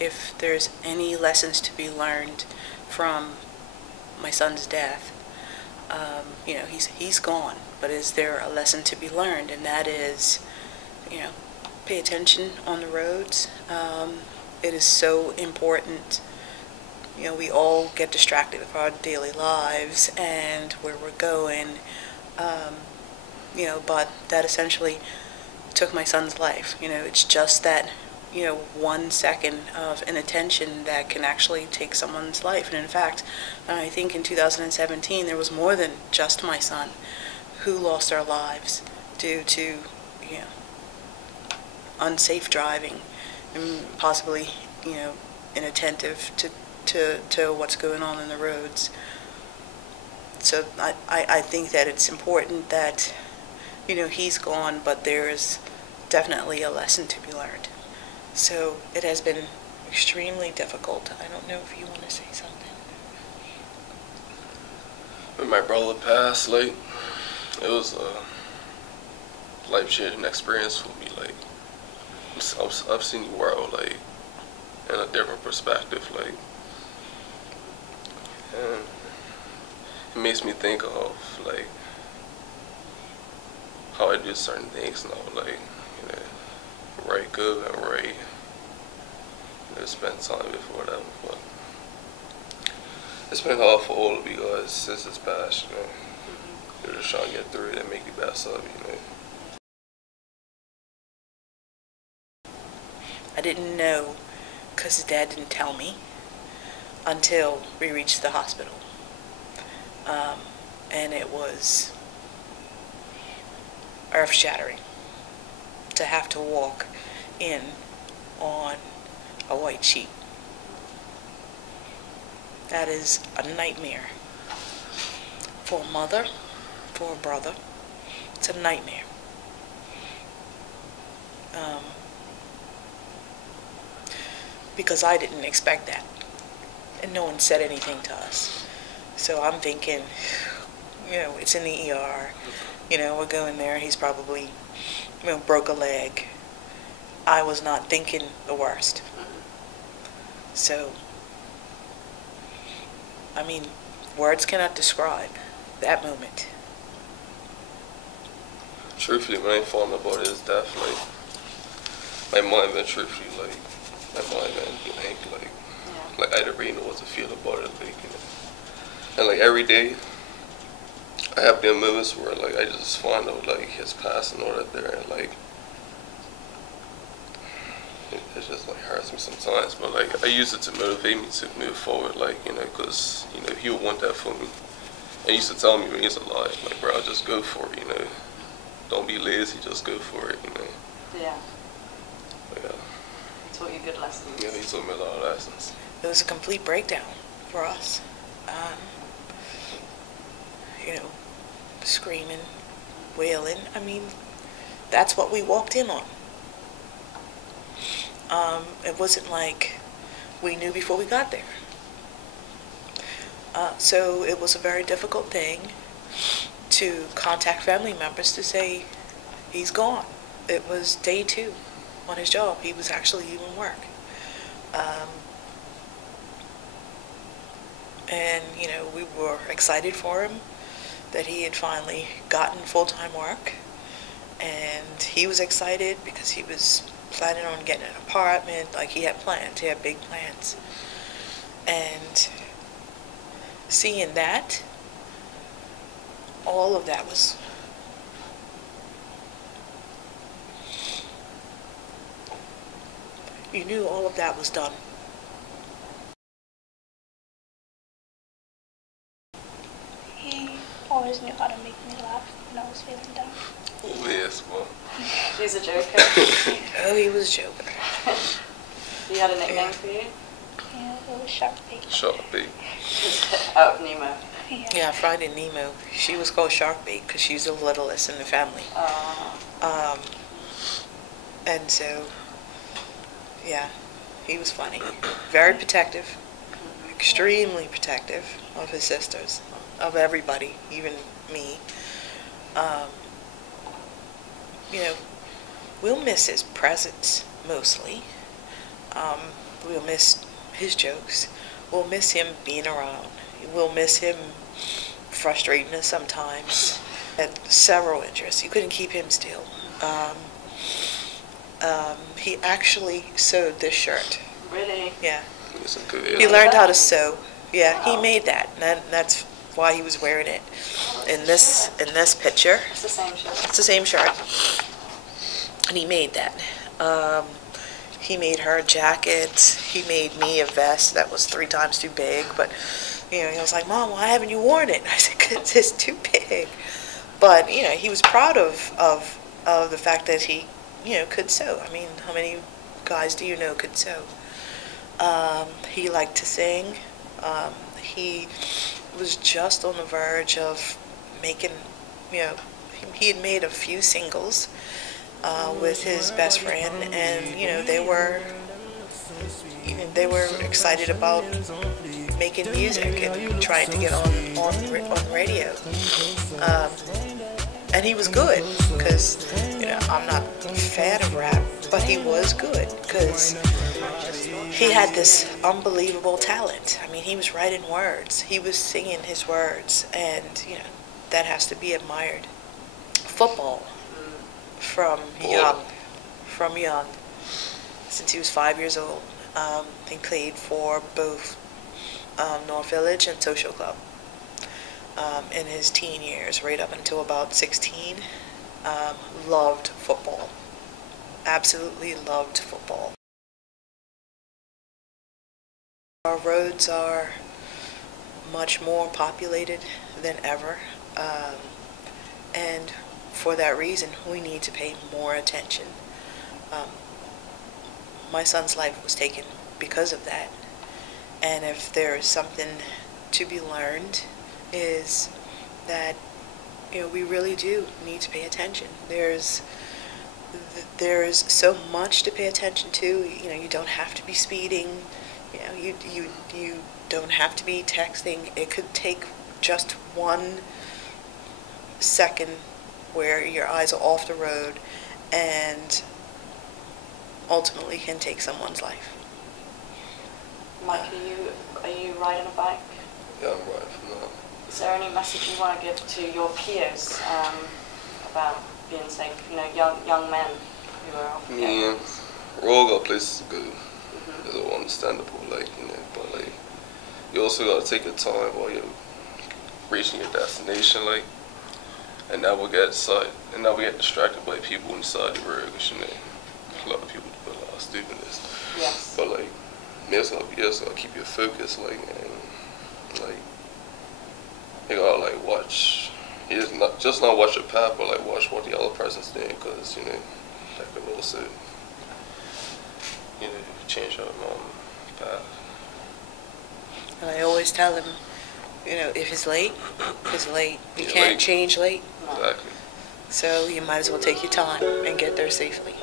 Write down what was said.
if there's any lessons to be learned from my son's death. You know, he's gone, but is there a lesson to be learned? And that is, you know, pay attention on the roads. It is so important. You know, we all get distracted with our daily lives and where we're going, you know, but that essentially took my son's life. You know, it's just that, you know, 1 second of inattention that can actually take someone's life. And in fact, I think in 2017 there was more than just my son who lost their lives due to, you know, unsafe driving and possibly, you know, inattentive to what's going on in the roads. So I think that it's important that, you know, he's gone, but there is definitely a lesson to be learned. So it has been extremely difficult. I don't know if you want to say something. When my brother passed, like, it was a life-changing experience for me. Like, I've seen the world, like, in a different perspective, like, and it makes me think of, like, how I do certain things now, like, you know, where I go and where I, you know, spend time with or whatever, but it's been hard for all of you guys since it's past, you know. You're just trying to get through it and make the best of it, you know. I didn't know because his dad didn't tell me until we reached the hospital. And it was earth-shattering to have to walk in on a white sheet. That is a nightmare for a mother, for a brother. It's a nightmare. Because I didn't expect that, and no one said anything to us. So I'm thinking, you know, it's in the ER, you know, we're going there, he's probably, you know, broke a leg. I was not thinking the worst. So, I mean, words cannot describe that moment. Truthfully, when I found out about his death, like, my mind went truthfully, like, my mind went blank, like I didn't really know what to feel about it, like, you know. And like every day, I have them moments where like I just find out like his passing or that there, and like it just like hurts me sometimes. But like I use it to motivate me to move forward, like, you know, because, you know, he would want that for me. And he used to tell me when he was alive, like, bro, just go for it, you know. Don't be lazy, just go for it, you know. Yeah. But, yeah. He taught you good lessons. Yeah, he taught me a lot of lessons. It was a complete breakdown for us. You know, screaming, wailing. I mean, that's what we walked in on. It wasn't like we knew before we got there. So it was a very difficult thing to contact family members to say he's gone. It was day 2 on his job. He was actually leaving work. And, you know, we were excited for him that he had finally gotten full-time work. And he was excited because he was planning on getting an apartment. Like, he had plans. He had big plans. And seeing that, all of that was you knew all of that was done. He always knew how to make me laugh when I was feeling down. Oh yes, well. He's a joker. Oh, he was a joker. He had a nickname for you? Yeah, it was Shark Bait. Shark Bait. Oh, Nemo. Yeah, Finding Nemo. She was called Shark Bait because she's the littlest in the family. And so, yeah, he was funny. Very protective. Extremely protective of his sisters. Of everybody, even me. You know, we'll miss his presence, mostly. We'll miss his jokes. We'll miss him being around. We'll miss him frustrating us sometimes. Had several interests. You couldn't keep him still. He actually sewed this shirt. Really? Yeah. Good, He learned how to sew. Yeah, Wow. he made that. And that's why he was wearing it in this picture. It's the same shirt. It's the same shirt. And he made that. He made her a jacket. He made me a vest that was 3 times too big. But, you know, he was like, Mom, why haven't you worn it? I said, 'cause it's too big. But, you know, he was proud of the fact that he, you know, could sew. I mean, how many guys do you know could sew? He liked to sing. He was just on the verge of making, you know, he had made a few singles with his best friend, and, you know, they were excited about making music and trying to get on radio. And he was good, because, you know, I'm not a fan of rap, but he was good, because he had this unbelievable talent. I mean, he was writing words. He was singing his words, and, you know, that has to be admired. Football, from young, since he was 5 years old. He played for both North Village and Social Club in his teen years, right up until about 16. Loved football. Absolutely loved football. Our roads are much more populated than ever, and for that reason, we need to pay more attention. My son's life was taken because of that, and if there is something to be learned, is that, you know, we really do need to pay attention. There is so much to pay attention to. You know, you don't have to be speeding. You know, you don't have to be texting. It could take just 1 second where your eyes are off the road and ultimately can take someone's life. Mike, are you riding a bike? Yeah, I'm riding from now. Is there any message you want to give to your peers about being safe? You know, young men who are off. Yeah, we're all got places to go. It's all understandable, like, you know, but like, you also gotta take your time while you're reaching your destination, like, and never get distracted by people inside the road, because, you know, a lot of people do a lot of stupidness. Yes. But like, you also gotta keep your focus, like, and like, you gotta like watch. You just not watch your path, but like watch what the other person's doing, because, you know, that could also, you know, change your path. And I always tell him, you know, if it's late, it's late. You can't change late. Exactly. So you might as well take your time and get there safely.